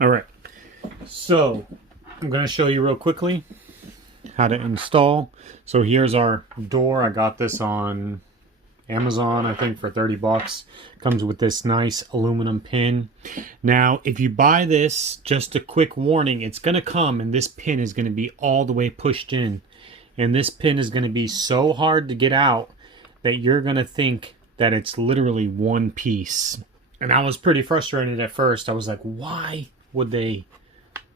All right, so I'm going to show you real quickly how to install. So here's our door. I got this on Amazon, I think, for 30 bucks. Comes with this nice aluminum pin. Now, if you buy this, just a quick warning, it's going to come and this pin is going to be all the way pushed in. And this pin is going to be so hard to get out that you're going to think that it's literally one piece. And I was pretty frustrated at first. I was like, why would they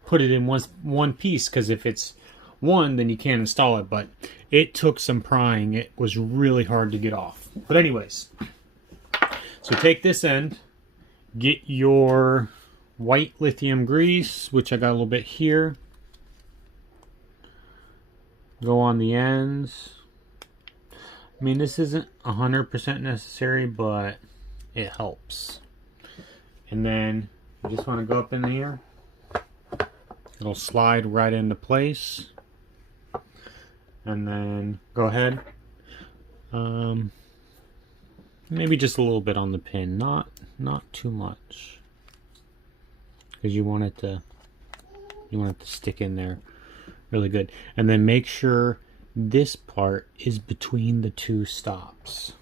put it in one piece? Because if it's one, then you can't install it. But it took some prying. It was really hard to get off. But anyways, so take this end, get your white lithium grease, which I got a little bit here. Go on the ends. I mean, this isn't 100% necessary, but it helps. And then you just want to go up in here. It'll slide right into place. And then go ahead. Maybe just a little bit on the pin, not too much, because you want it to stick in there really good. And then make sure this part is between the two stops.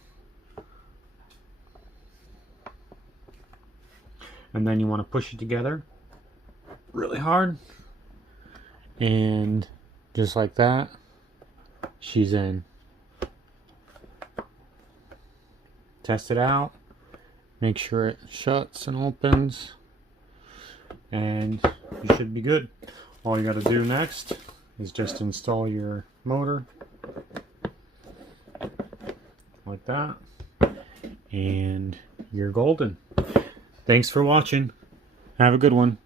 And then you want to push it together really hard. And just like that, she's in. Test it out. Make sure it shuts and opens. And you should be good. All you got to do next is just install your motor. Like that. And you're golden. Thanks for watching. Have a good one.